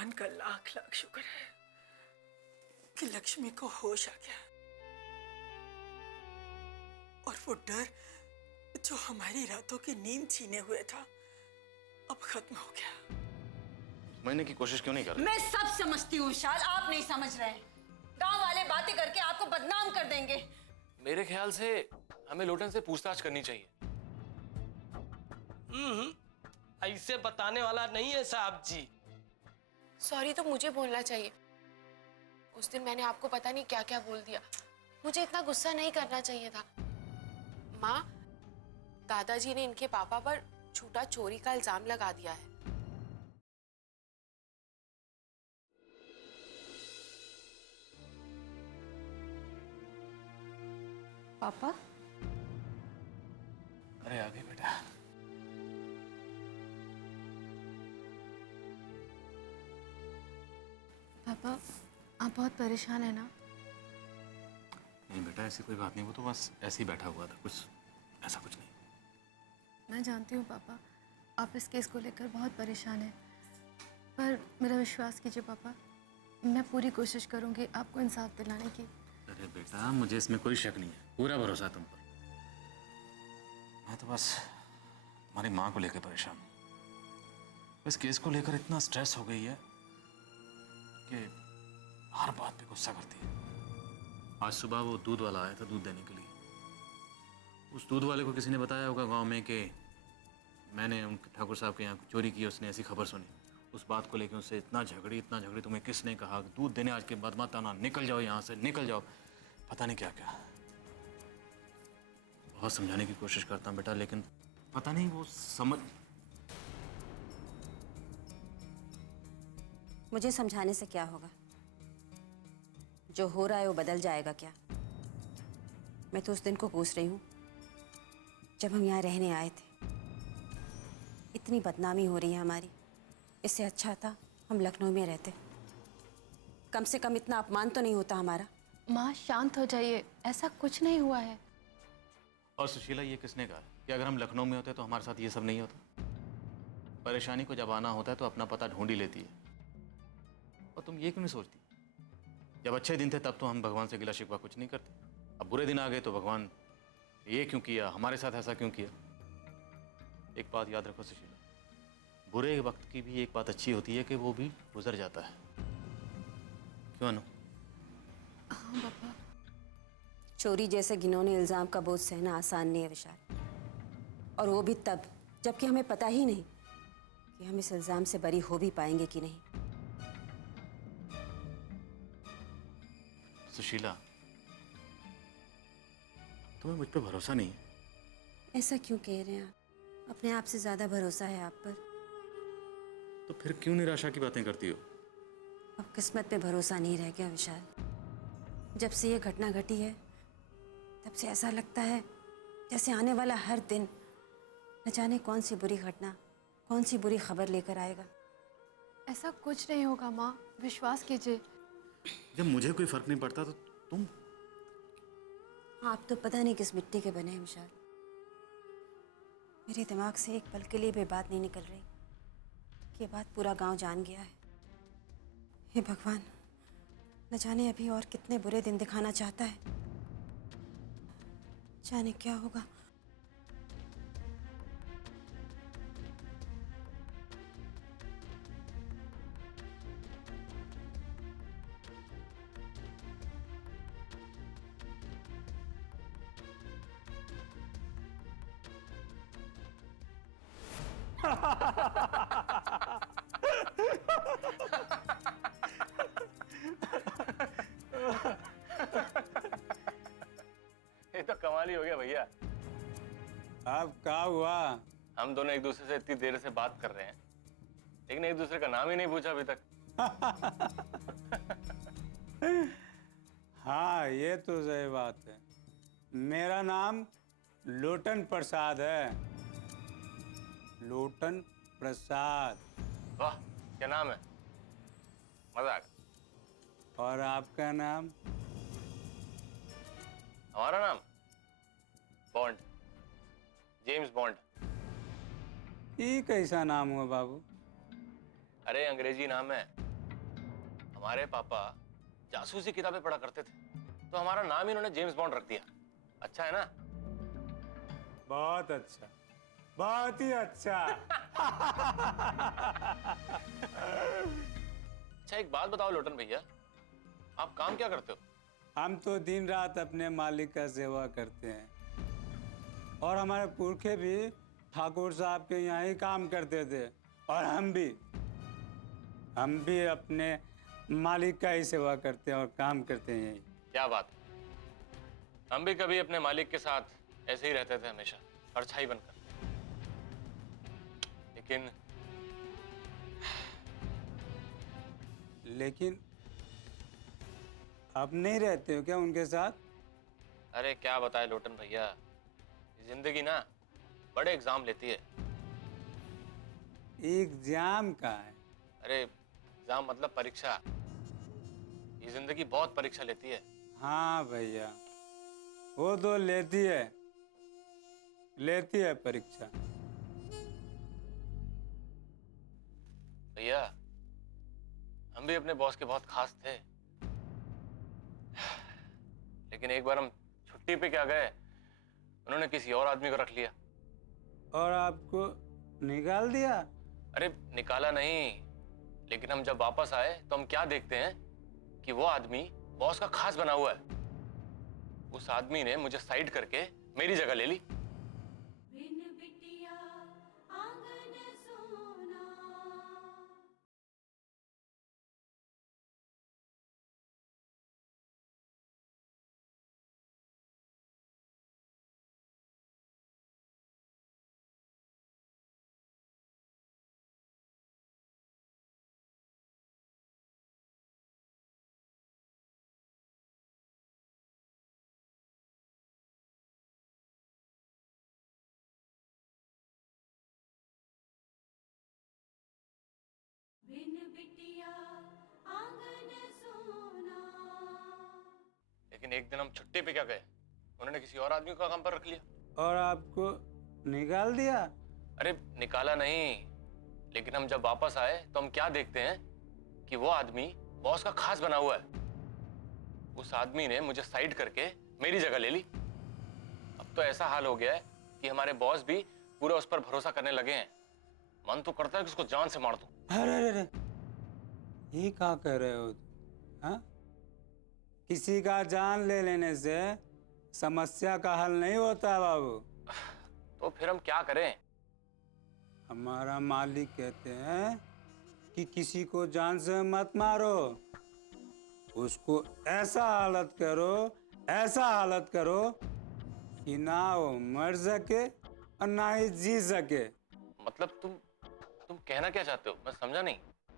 भगवान का लाख लाख शुक्र है कि लक्ष्मी को होश आ गया और वो डर जो हमारी रातों की नींद छीने हुए था अब खत्म हो गया। समझने की कोशिश क्यों नहीं कर रहे? मैं सब समझती हूँ विशाल, आप नहीं समझ रहे हैं। गांव वाले बातें करके आपको बदनाम कर देंगे। मेरे ख्याल से हमें लोटन से पूछताछ करनी चाहिए। ऐसे बताने वाला नहीं है साहब जी। सॉरी तो मुझे बोलना चाहिए। उस दिन मैंने आपको पता नहीं क्या क्या बोल दिया। मुझे इतना गुस्सा नहीं करना चाहिए था। माँ, दादाजी ने इनके पापा पर झूठा चोरी का इल्जाम लगा दिया है। पापा? अरे आ गई बेटा। पापा, आप बहुत परेशान है ना? नहीं बेटा, ऐसी कोई बात नहीं, वो तो बस ऐसे ही बैठा हुआ था, कुछ ऐसा कुछ नहीं। मैं जानती हूँ पापा, आप इस केस को लेकर बहुत परेशान हैं, पर मेरा विश्वास कीजिए पापा, मैं पूरी कोशिश करूँगी आपको इंसाफ दिलाने की। अरे बेटा, मुझे इसमें कोई शक नहीं है, पूरा भरोसा है तुम पर। मैं तो बस हमारी माँ को लेकर परेशान हूँ। इस केस को लेकर इतना स्ट्रेस हो गई है कि हर बात पे गुस्सा करती है। आज सुबह वो दूध वाला आया था दूध देने के लिए। उस दूध वाले को किसी ने बताया होगा गांव में कि मैंने उनके ठाकुर साहब के यहाँ चोरी की, उसने ऐसी खबर सुनी। उस बात को लेकर उससे इतना झगड़ी, तुम्हें किसने कहा दूध देने आज के बाद मत आना, निकल जाओ यहाँ से, निकल जाओ, पता नहीं क्या क्या। बहुत समझाने की कोशिश करता हूँ बेटा, लेकिन पता नहीं वो समझ। मुझे समझाने से क्या होगा? जो हो रहा है वो बदल जाएगा क्या? मैं तो उस दिन को कोस रही हूँ जब हम यहाँ रहने आए थे। इतनी बदनामी हो रही है हमारी, इससे अच्छा था हम लखनऊ में रहते। कम से कम इतना अपमान तो नहीं होता हमारा। माँ शांत हो जाइए, ऐसा कुछ नहीं हुआ है। और सुशीला, ये किसने कहा कि अगर हम लखनऊ में होते तो हमारे साथ ये सब नहीं होता? परेशानी को जब आना होता है तो अपना पता ढूंढ ही लेती है। और तुम ये क्यों नहीं सोचती, जब अच्छे दिन थे तब तो हम भगवान से गिला शिकवा कुछ नहीं करते, अब बुरे दिन आ गए तो भगवान ये क्यों किया, हमारे साथ ऐसा क्यों किया? एक बात याद रखो सुशीला, बुरे वक्त की भी एक बात अच्छी होती है कि वो भी गुजर जाता है। क्यों अनु? हाँ पापा। चोरी जैसे घिनौने इल्जाम का बोझ सहना आसान नहीं है विशाल, और वो भी तब जबकि हमें पता ही नहीं कि हम इस इल्जाम से बरी हो भी पाएंगे कि नहीं। सुशीला, तुम्हें मुझ पर भरोसा नहीं है? ऐसा क्यों कह रहे हैं आप? अपने आप से ज्यादा भरोसा है आप पर। तो फिर क्यों निराशा की बातें करती हो? अब किस्मत पे भरोसा नहीं रह गया विशाल। जब से ये घटना घटी है तब से ऐसा लगता है जैसे आने वाला हर दिन न जाने कौन सी बुरी घटना, कौन सी बुरी खबर लेकर आएगा। ऐसा कुछ नहीं होगा माँ, विश्वास कीजिए। जब मुझे कोई फर्क नहीं पड़ता तो तुम? आप तो पता नहीं किस मिट्टी के बने हैं विशाल। मेरे दिमाग से एक पल के लिए भी बात नहीं निकल रही। ये बात पूरा गांव जान गया है। हे भगवान, न जाने अभी और कितने बुरे दिन दिखाना चाहता है। जाने क्या होगा। ये तो कमाल ही हो गया भैया। अब क्या हुआ? हम दोनों एक दूसरे से इतनी देर से बात कर रहे हैं, लेकिन एक दूसरे का नाम ही नहीं पूछा अभी तक। हाँ, ये तो सही बात है। मेरा नाम लोटन प्रसाद है। लोटन प्रसाद। वाह, क्या नाम है, मजाक। और आपका नाम? हमारा नाम बॉन्ड, जेम्स बॉन्ड। ये कैसा नाम हुआ बाबू? अरे अंग्रेजी नाम है, हमारे पापा जासूसी किताबें पढ़ा करते थे, तो हमारा नाम ही इन्होंने जेम्स बॉन्ड रख दिया। अच्छा है ना? बहुत अच्छा, बहुत ही अच्छा। अच्छा एक बात बताओ लोटन भैया, आप काम क्या करते हो? हम तो दिन रात अपने मालिक का सेवा करते हैं, और हमारे पुरखे भी ठाकुर साहब के यहाँ ही काम करते थे, और हम भी अपने मालिक का ही सेवा करते हैं और काम करते हैं यही। क्या बात है, हम भी कभी अपने मालिक के साथ ऐसे ही रहते थे, हमेशा परछाई बनकर। लेकिन अब नहीं रहते हो क्या उनके साथ? अरे क्या बताए लोटन भैया, जिंदगी ना बड़े एग्जाम लेती है। एग्जाम का है? अरे एग्जाम मतलब परीक्षा। ये जिंदगी बहुत परीक्षा लेती है। हाँ भैया, वो तो लेती है परीक्षा। भैया हम भी अपने बॉस के बहुत खास थे, लेकिन एक बार हम छुट्टी पे क्या गए, उन्होंने किसी और आदमी को रख लिया। और आपको निकाल दिया? अरे निकाला नहीं, लेकिन हम जब वापस आए तो हम क्या देखते हैं कि वो आदमी बॉस का खास बना हुआ है। उस आदमी ने मुझे साइड करके मेरी जगह ले ली। लेकिन एक दिन हम छुट्टी पे क्या गए, उन्होंने किसी और आदमी को काम पर रख लिया। और आपको निकाल दिया? अरे निकाला नहीं, लेकिन हम जब वापस आए तो हम क्या देखते हैं कि वो आदमी बॉस का खास बना हुआ है। उस आदमी ने मुझे साइड करके मेरी जगह ले ली। अब तो ऐसा हाल हो गया है कि हमारे बॉस भी पूरा उस पर भरोसा करने लगे हैं। मन तो करता है कि उसको जान से मार दूं। अरे ये क्या कह रहे हो? हाँ, किसी का जान ले लेने से समस्या का हल नहीं होता बाबू। तो फिर हम क्या करें? हमारा मालिक कहते हैं कि किसी को जान से मत मारो, उसको ऐसा हालत करो कि ना वो मर सके और ना ही जी सके। मतलब तुम कहना क्या चाहते हो, मैं समझा नहीं।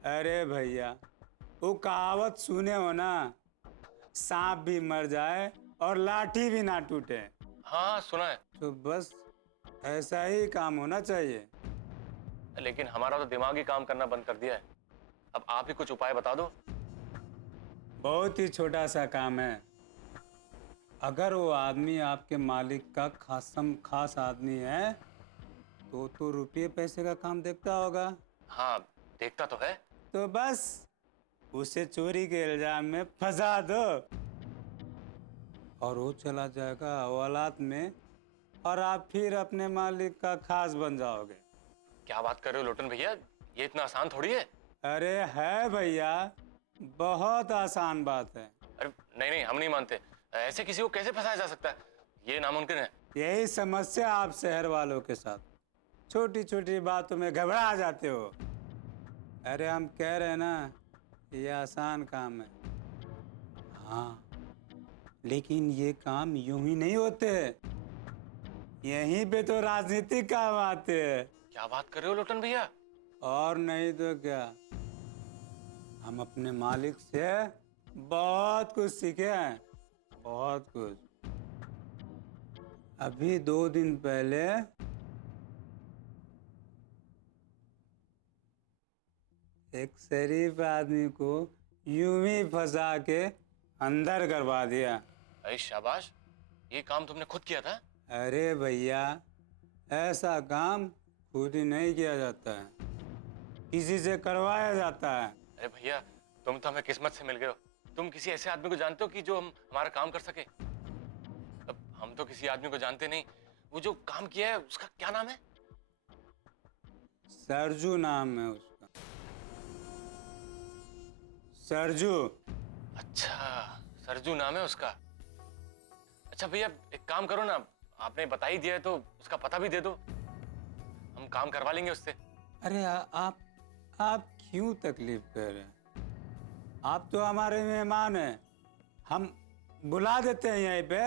अरे भैया, वो कहावत सुने हो ना, सांप भी मर जाए और लाठी भी ना टूटे। हाँ सुना है। तो बस ऐसा ही काम होना चाहिए। लेकिन हमारा तो दिमाग ही काम करना बंद कर दिया है। अब आप ही कुछ उपाय बता दो। बहुत ही छोटा सा काम है। अगर वो आदमी आपके मालिक का खास आदमी है तो रुपये पैसे का काम देखता होगा। हाँ देखता तो है। तो बस उसे चोरी के इल्जाम में फंसा दो और वो चला जाएगा हवालात में, और आप फिर अपने मालिक का खास बन जाओगे। क्या बात कर रहे हो लोटन भैया, ये इतना आसान थोड़ी है। अरे है भैया, बहुत आसान बात है। अरे नहीं हम नहीं मानते। ऐसे किसी को कैसे फंसाया जा सकता है, ये नामुमकिन है। यही समस्या आप शहर वालों के साथ, छोटी छोटी बातों में घबरा जाते हो। अरे हम कह रहे हैं ना, ये आसान काम है। हाँ, लेकिन ये काम यूं ही नहीं होते, यहीं पे तो राजनीतिक काम आते हैं। क्या बात कर रहे हो लोटन भैया? और नहीं तो क्या, हम अपने मालिक से बहुत कुछ सीखे हैं, बहुत कुछ। अभी 2 दिन पहले एक शरीफ आदमी को यूं ही फंसा के अंदर करवा दिया। अरे शाबाश, ये काम तुमने खुद किया था? अरे भैया, ऐसा काम खुद ही नहीं किया जाता है, किसी से करवाया जाता है। अरे भैया तुम तो हमें किस्मत से मिल गए हो। तुम किसी ऐसे आदमी को जानते हो कि जो हमारा काम कर सके? अब हम तो किसी आदमी को जानते नहीं। वो जो काम किया है उसका क्या नाम है? सरजू नाम है उसका, सरजू। अच्छा, सरजू नाम है उसका। अच्छा भैया, एक काम करो ना, आपने बता ही दिया है तो उसका पता भी दे दो, हम काम करवा लेंगे उससे। अरे आप क्यों तकलीफ कर रहे हैं? आप तो हमारे मेहमान हैं, हम बुला देते हैं यहीं पे,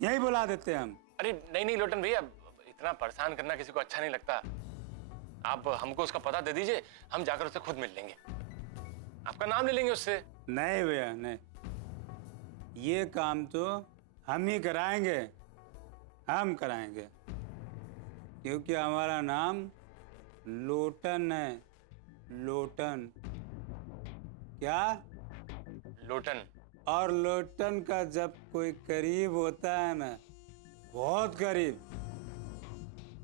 यहीं बुला देते हैं हम। अरे नहीं नहीं लोटन भैया, इतना परेशान करना किसी को अच्छा नहीं लगता। आप हमको उसका पता दे दीजिए, हम जाकर उससे खुद मिल लेंगे, आपका नाम ले लेंगे उससे। नहीं भैया नहीं, ये काम तो हम ही कराएंगे, हम कराएंगे, क्योंकि हमारा नाम लोटन है, लोटन। क्या? लोटन? और लोटन का जब कोई करीब होता है ना, बहुत करीब,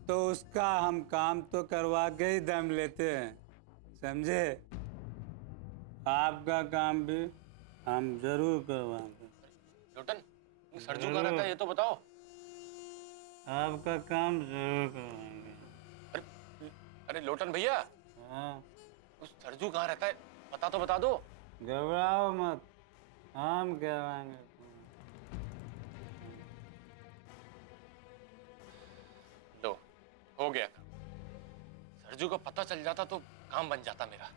तो उसका हम काम तो करवा के ही दम लेते हैं, समझे? आपका काम भी हम जरूर करवाएंगे। लोटन, सरजू कहाँ रहता है ये तो बताओ। आपका काम जरूर करवाएंगे। अरे अरे लोटन भैया, हाँ, उस सरजू कहाँ रहता है पता तो बता दो। घबराओ मत, हम करवाएंगे। लो, हो गया काम। सरजू को पता चल जाता तो काम बन जाता मेरा।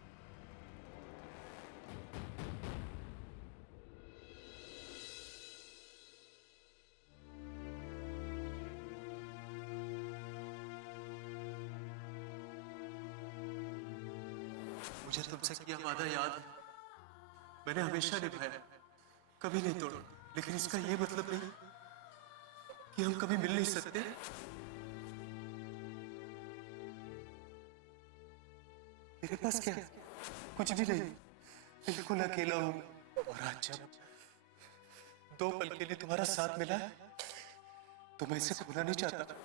मुझे तुमसे किया वादा याद है, मैंने हमेशा निभाया, कभी नहीं तोड़ा। लेकिन इसका ये मतलब नहीं कि हम कभी मिल नहीं सकते। मेरे पास क्या है? कुछ भी नहीं, बिल्कुल अकेला हूं। और आज जब 2 पल के लिए तुम्हारा साथ मिला है, तो मैं इसे भूलना नहीं चाहता।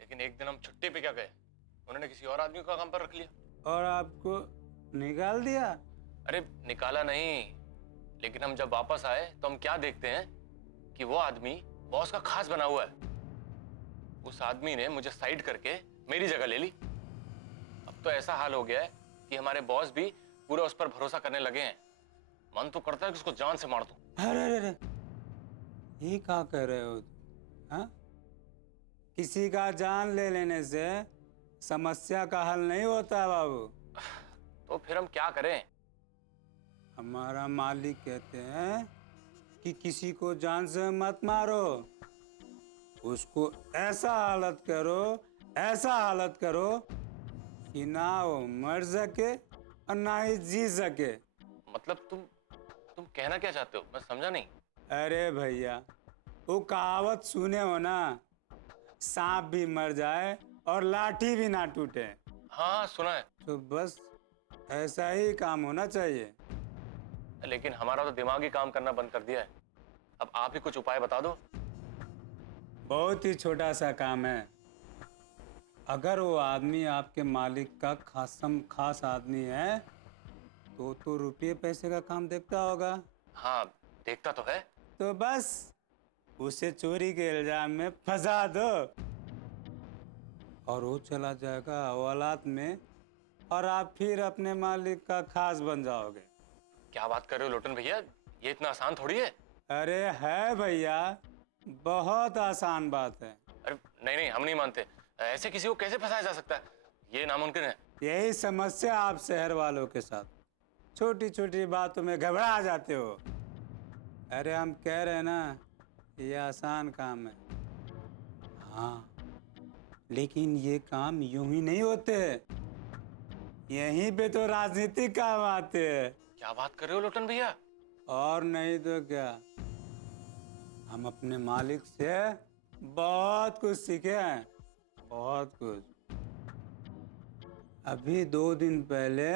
लेकिन एक दिन हम छुट्टी पे क्या गए, उन्होंने किसी और आदमी को काम पर रख लिया। और आपको निकाल दिया? अरे निकाला नहीं, लेकिन हम जब वापस आए तो हम क्या देखते हैं कि वो आदमी बॉस का खास बना हुआ है। उस आदमी ने मुझे साइड करके मेरी जगह ले ली। अब तो ऐसा हाल हो गया है कि हमारे बॉस भी पूरा उस पर भरोसा करने लगे हैं। मन तो करता है कि उसको जान से मार दूं। अरे ये क्या कह रहे हो? हाँ, किसी का जान ले लेने से समस्या का हल नहीं होता बाबू। तो फिर हम क्या करें? हमारा मालिक कहते हैं कि किसी को जान से मत मारो, उसको ऐसा हालत करो, ऐसा हालत करो कि ना वो मर सके और ना ही जी सके। मतलब तुम कहना क्या चाहते हो, मैं समझा नहीं। अरे भैया, वो कहावत सुने हो ना, सांप भी मर जाए और लाठी भी ना टूटे। हाँ सुना है। तो बस ऐसा ही काम होना चाहिए। लेकिन हमारा तो दिमाग ही काम करना बंद कर दिया है। अब आप ही कुछ उपाय बता दो। बहुत ही छोटा सा काम है। अगर वो आदमी आपके मालिक का खास आदमी है तो रुपये पैसे का काम देखता होगा। हाँ देखता तो है। तो बस उसे चोरी के इल्जाम में फंसा दो और वो चला जाएगा हवालात में और आप फिर अपने मालिक का खास बन जाओगे। क्या बात कर रहे हो लोटन भैया, ये इतना आसान थोड़ी है। अरे है भैया, बहुत आसान बात है। अरे नहीं नहीं, हम नहीं मानते। ऐसे किसी को कैसे फंसाया जा सकता है, ये नामुमकिन है। यही समस्या आप शहर वालों के साथ, छोटी छोटी बातों में घबरा जाते हो। अरे हम कह रहे हैं ना, ये आसान काम है। हाँ, लेकिन ये काम यूं ही नहीं होते। यहीं पे तो राजनीति काम आते हैं। क्या बात कर रहे हो लोटन भैया? और नहीं तो क्या, हम अपने मालिक से बहुत कुछ सीखे हैं, बहुत कुछ। अभी 2 दिन पहले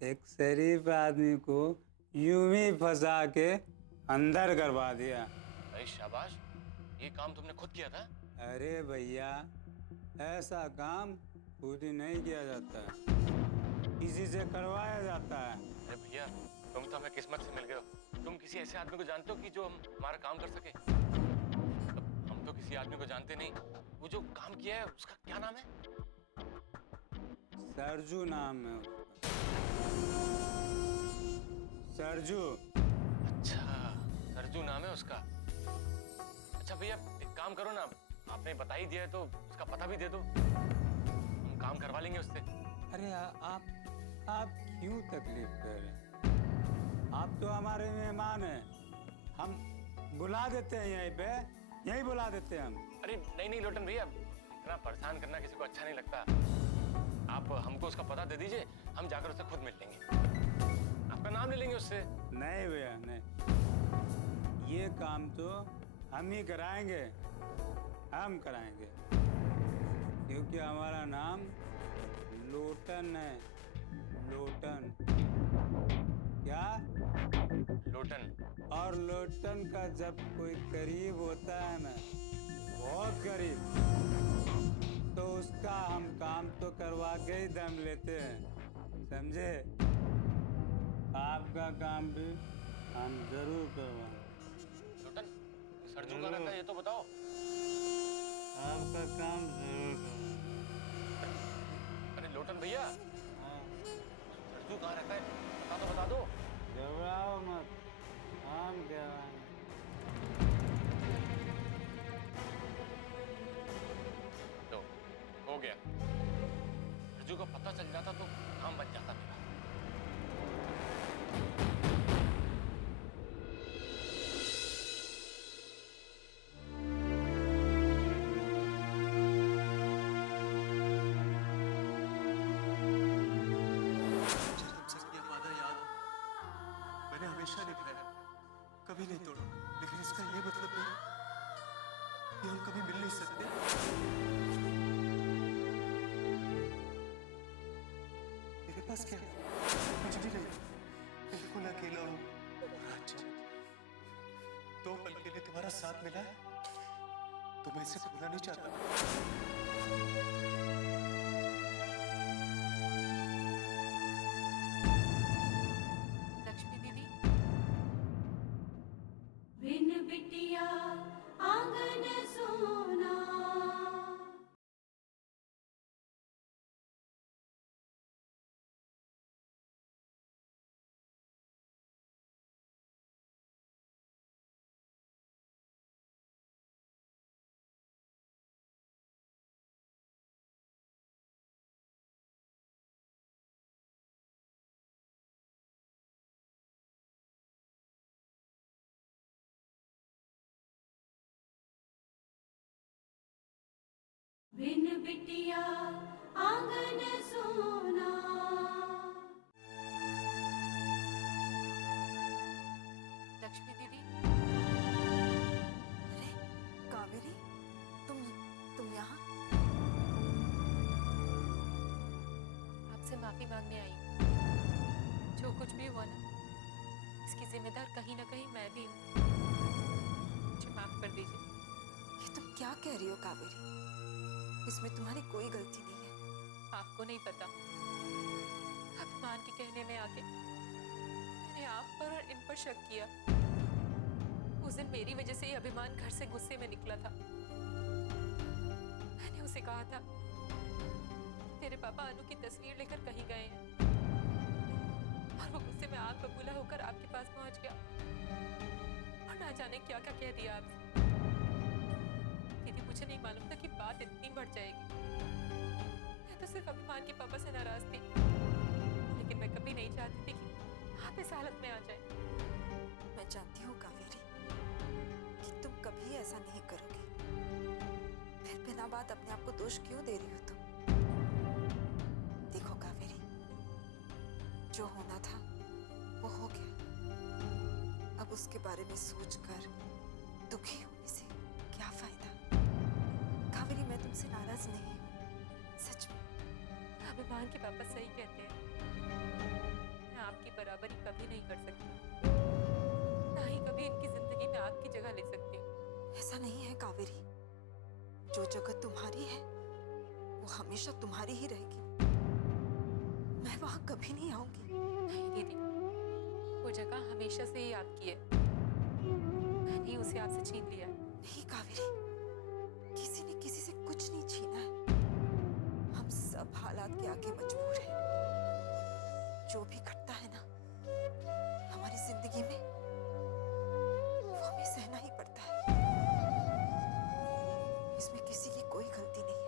एक शरीफ आदमी को यूं ही फंसा के अंदर करवा दिया। भाई शाबाश, ये काम तुमने खुद किया था? अरे भैया, ऐसा काम खुद ही नहीं किया जाता, किसी से करवाया जाता है। अरे भैया, तुम तो हमें किस्मत से मिल गए हो। तुम किसी ऐसे आदमी को जानते हो कि जो हमारा काम कर सके? हम तो किसी आदमी को जानते नहीं। वो जो काम किया है उसका क्या नाम है? सरजू नाम है उसका। सरजू। अच्छा, सरजू नाम है उसका। अच्छा भैया, एक काम करो ना, आपने बता ही दिया है तो उसका पता भी दे दो, हम काम करवा लेंगे उससे। अरे आप क्यों तकलीफ कर रहे हैं? आप तो हमारे मेहमान हैं, हम बुला देते हैं यहीं पे, यहीं बुला देते हैं हम। अरे नहीं नहीं लोटन भैया, इतना परेशान करना किसी को अच्छा नहीं लगता। आप हमको उसका पता दे दीजिए, हम जाकर उससे खुद मिल लेंगे, आपका नाम ले लेंगे उससे। नहीं भैया नहीं, ये काम तो हम ही कराएंगे, हम कराएंगे, क्योंकि हमारा नाम लोटन है। लोटन। क्या? लोटन। और लोटन का जब कोई करीब होता है ना, बहुत करीब, तो उसका हम काम तो करवा के ही दम लेते हैं, समझे? आपका काम भी हम जरूर करवाएंगे। लोटन, सरजू कहाँ रहता है ये तो बताओ। आपका काम जरूर करवाएंगे। अरे लोटन भैया, हाँ, सरजू कहाँ रहता है बता दो। घबराओ मत, हम करवाएंगे। लो, हो गया। सरजू को पता चल जाता तो काम बन जाता मेरा। हमेशा निभाया, कभी नहीं तोड़ा, लेकिन इसका ये मतलब नहीं कि हम कभी मिल नहीं सकते। मेरे पास क्या है? कुछ भी नहीं, बिल्कुल अकेला हूँ। आज 2 पल के लिए तुम्हारा साथ मिला है तो मैं इसे भूलना नहीं चाहता। बिन बिटिया आंगन सोना। लक्ष्मी दीदी। अरे कावेरी, तुम यहाँ? आपसे माफी मांगने आई हूँ। जो कुछ भी हुआ ना, इसकी जिम्मेदार कहीं ना कहीं मैं भी हूँ। मुझे माफ कर दीजिए। ये तुम क्या कह रही हो कावेरी? इसमें तुम्हारी कोई गलती नहीं है। आपको नहीं पता, अभिमान के कहने में आके मैंने आप पर और इन पर शक किया। उस दिन मेरी वजह से ही अभिमान घर से गुस्से में निकला था। मैंने उसे कहा था तेरे पापा अनु की तस्वीर लेकर कहीं गए हैं, और वो गुस्से में आग बबूला होकर आपके पास पहुंच गया और ना जाने क्या क्या कह दिया आपसे। दीदी, मुझे नहीं मालूम था कि बात इतनी बढ़ जाएगी। मैं तो सिर्फ अभिमान के पापा से नाराज थी, लेकिन मैं कभी नहीं चाहती थी कि आप इस हालत में आ जाए। मैं जानती हूँ कावेरी कि तुम कभी ऐसा नहीं करोगी, फिर बिना बात अपने आप को दोष क्यों दे रही हो तुम? देखो कावेरी, जो होना था वो हो गया। अब उसके बारे में सोचकर दुखी होने से क्या फायदा? कावेरी, मैं तुमसे नाराज नहीं हूँ, सच में। अभिमान के पापा सही कहते हैं। मैं आपकी बराबरी कभी नहीं कर सकती, ना ही कभी इनकी जिंदगी में आपकी जगह ले सकती हूँ। ऐसा नहीं है कावेरी, जो जगह तुम्हारी है वो हमेशा तुम्हारी ही रहेगी। मैं वहां कभी नहीं आऊंगी। नहीं दीदी, वो जगह हमेशा से ही आपकी है। मैंने ही उसे आपसे छीन लिया है। नहीं कावेरी, किसी ने किसी से कुछ नहीं छीना है। हम सब हालात के आगे मजबूर हैं। जो भी घटता है ना हमारी जिंदगी में, वो हमें सहना ही पड़ता है। इसमें किसी की कोई गलती नहीं है।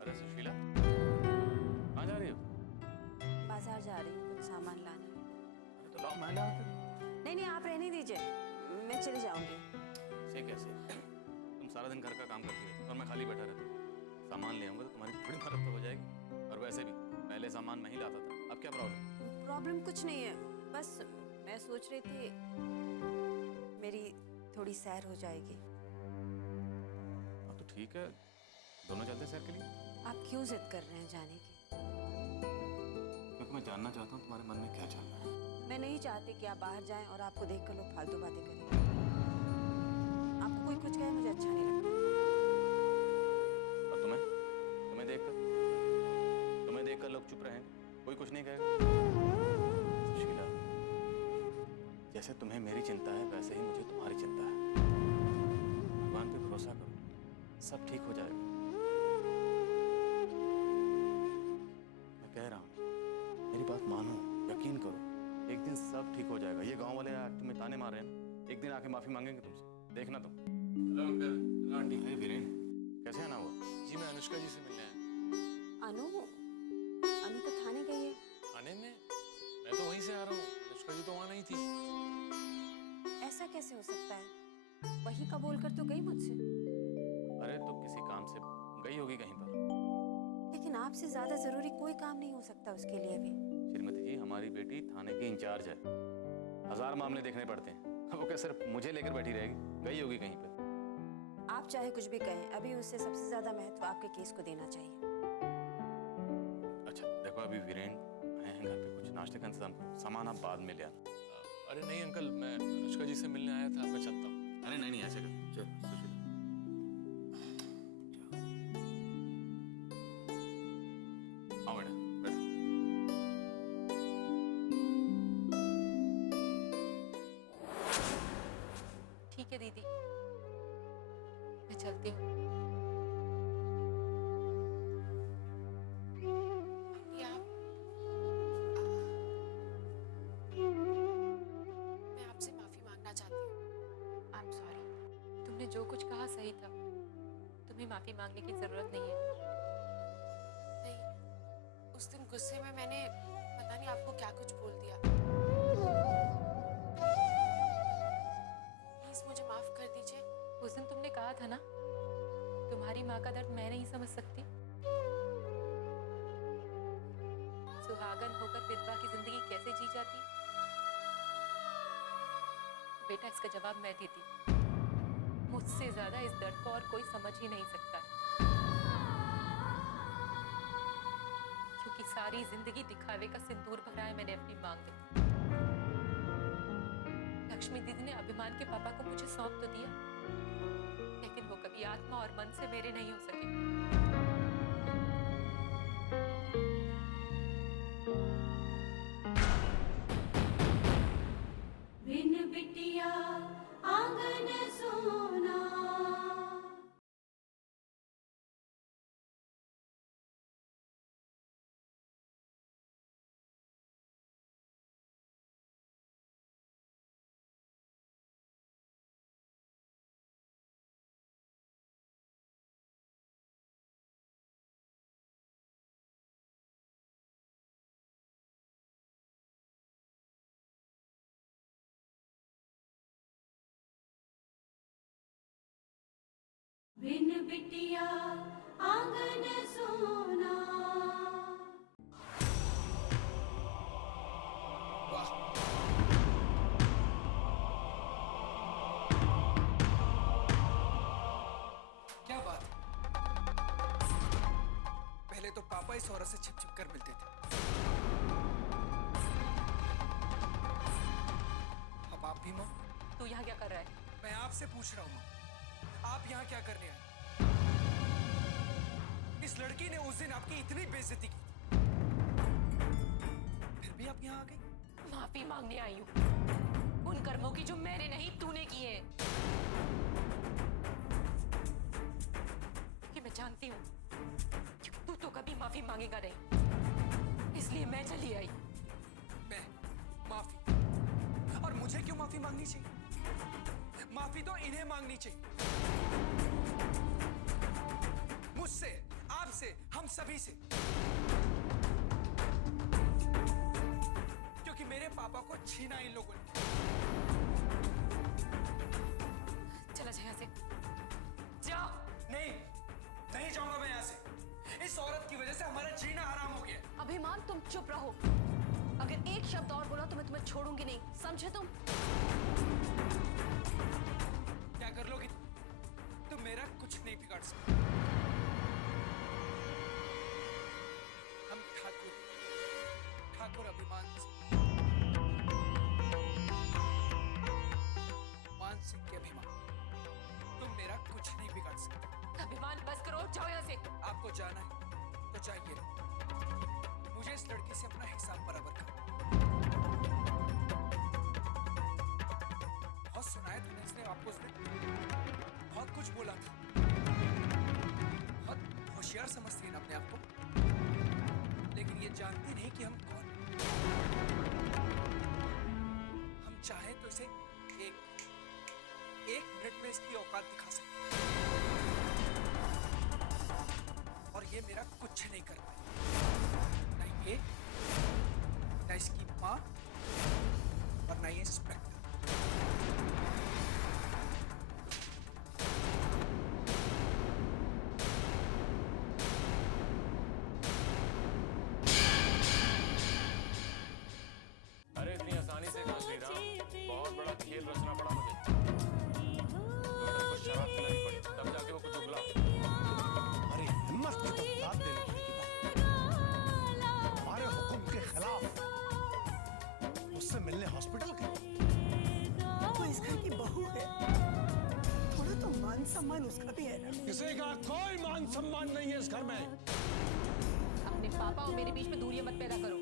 अरे सुशीला, कहाँ जा रही हो? बाजार जा रही हूँ, कुछ सामान लाना है। अरे तो लाओ, मैं ला आती हूँ। नहीं नहीं, आप रहने दीजिए, मैं चली जाऊंगी। से कैसे? तुम सारा दिन घर का काम करती रहती हो और मैं खाली बैठा रहता हूँ। सामान ले आऊंगा तो तुम्हारी थोड़ी मदद तो हो जाएगी। और वैसे भी पहले सामान मैं ही लाता था, अब क्या प्रॉब्लम? प्रॉब्लम कुछ नहीं है, बस मैं सोच रही थी मेरी थोड़ी सैर हो जाएगी। हाँ तो ठीक है, दोनों चलते हैं सैर के लिए। आप क्यों जिद कर रहे हैं जाने की? क्योंकि मैं जानना चाहता हूँ तुम्हारे मन में क्या चल रहा है। मैं नहीं चाहती कि आप बाहर जाएं और आपको देखकर लोग फालतू बातें करें। आपको कोई कुछ कहे मुझे अच्छा नहीं लगता। और तुम्हें देखकर लोग चुप रहेंगे, कोई कुछ नहीं कहेगा। सुशीला, जैसे तुम्हें मेरी चिंता है वैसे ही मुझे तुम्हारी चिंता है। भगवान पे भरोसा करो, सब ठीक हो जाएगा। मैं कह रहा हूँ, मेरी बात मानो, यकीन करो, एक दिन सब ठीक हो जाएगा। ये गांव वाले तुम्हें ताने मार रहे हैं ना, एक दिन आके माफी मांगेंगे तुमसे, देखना तुम। Hello uncle, hello aunty. अरे वीरेन, कैसे आना हुआ? जी मैं अनुष्का जी से मिलने आया। अनु अनु तो थाने गई है। थाने में? मैं तो वहीं से आ रहा हूँ, अनुष्का जी तो वहाँ नहीं थी। ऐसा कैसे हो सकता है? वही का बोल कर तो गई मुझसे। अरे तो किसी काम से गई होगी कहीं पर। लेकिन आपसे ज्यादा जरूरी कोई काम नहीं हो सकता उसके लिए भी। श्रीमती जी, हमारी बेटी थाने की इंचार्ज है, 1000 मामले देखने पड़ते हैं। अब वो क्या सिर्फ मुझे लेकर बैठी रहेगी? गई होगी कहीं पे। आप चाहे कुछ भी कहें, अभी उसे सबसे ज्यादा महत्व आपके केस को देना चाहिए। अच्छा देखो, अभी वीरेन आए हैं घर पे, कुछ नाश्ते का इंतजाम करो, सामान आप बाद में ले आना। अरे नहीं अंकल, मैं अनुष्का जी से मिलने आया था, मैं चलता हूँ। अरे नहीं ऐसे कर, चल सुशीला। आओ बेटा, बैठो। ठीक है दीदी, मैं चलती हूँ। आंटी, मैं आपसे माफी मांगना चाहती हूँ। I am sorry. तुमने जो कुछ कहा सही था, तुम्हें माफी मांगने की जरूरत नहीं है। नहीं, उस दिन गुस्से में मैंने पता नहीं आपको क्या कुछ बोल दिया। प्लीज मुझे माफ कर दीजिए। उस दिन तुमने कहा था ना, तुम्हारी माँ का दर्द मैं नहीं समझ सकती। सुहागन होकर विधवा की जिंदगी कैसे जी जाती, बेटा इसका जवाब मैं देती। मुझसे ज्यादा इस दर्द को और कोई समझ ही नहीं सकता है, क्योंकि सारी जिंदगी दिखावे का सिंदूर भरा है मैंने अपनी मांग में। लक्ष्मी दीदी ने अभिमान के पापा को मुझे सौंप तो दिया, लेकिन वो कभी आत्मा और मन से मेरे नहीं हो सके। बिन बिटिया आंगन सोना। बिन बिटिया आंगन सोना। क्या बात है? पहले तो पापा इस औरत से छिप छिप कर मिलते थे, अब आप भी माँ। तू यहाँ क्या कर रहा है? मैं आपसे पूछ रहा हूँ माँ, आप यहाँ क्या करने आए? इस लड़की ने उस दिन आपकी इतनी बेइज्जती की, फिर भी आप यहाँ आ गई? माफी मांगने आई हूँ उन कर्मों की जो मैंने नहीं तूने किए हैं। कि मैं जानती हूँ कि तू तो कभी माफी मांगेगा नहीं, इसलिए मैं चली आई। मैं माफी? और मुझे क्यों माफी मांगनी चाहिए? माफी तो इन्हें मांगनी चाहिए, मुझसे, आपसे, हम सभी से, क्योंकि मेरे पापा को छीना इन लोगों ने। चला जा यहाँ से, जा। नहीं, नहीं जाऊंगा मैं यहाँ से। इस औरत की वजह से हमारा जीना हराम हो गया। अभिमान, तुम चुप रहो। अगर एक शब्द और बोला तो मैं तुम्हें छोड़ूंगी नहीं, समझे तुम? क्या कर लोगी तुम? मेरा कुछ नहीं बिगाड़ सकते। हम ठाकुर अभिमान मान सिंह के अभिमान, तुम मेरा कुछ नहीं बिगाड़ सकते। अभिमान बस करो, जाओ यहाँ से। आपको जाना है तो चाहिए, मुझे इस लड़की से अपना हिसाब बराबर करना। बहुत सुनाया था इसने आपको, उसने बहुत कुछ बोला था, बहुत होशियार समझती है ना अपने आप को, लेकिन ये जानती नहीं कि हम कौन हैं। हम चाहे तो इसे एक मिनट में इसकी औकात दिखा सकते हैं, और ये मेरा कुछ नहीं कर पाए, ना ये, ना इसकी माँ, और ना ये इंस्पेक्टर। अरे इतनी आसानी से कहाँ श्रीराम, बहुत बड़ा खेल रचना पड़ा मुझे। मैडम को शराब पिलानी पड़ी, तब जाके वो कुछ उगला। अरे हिम्मत की तो दाद देनी पड़ेगी बाप। हमारे हुक्म के खिलाफ उससे मिलने हॉस्पिटल गए। वो इस घर की बहू है, थोड़ा तो मान सम्मान उसका भी है ना। किसी का कोई मान सम्मान नहीं है इस घर में। अपने पापा और मेरे बीच में दूरियां मत पैदा करो।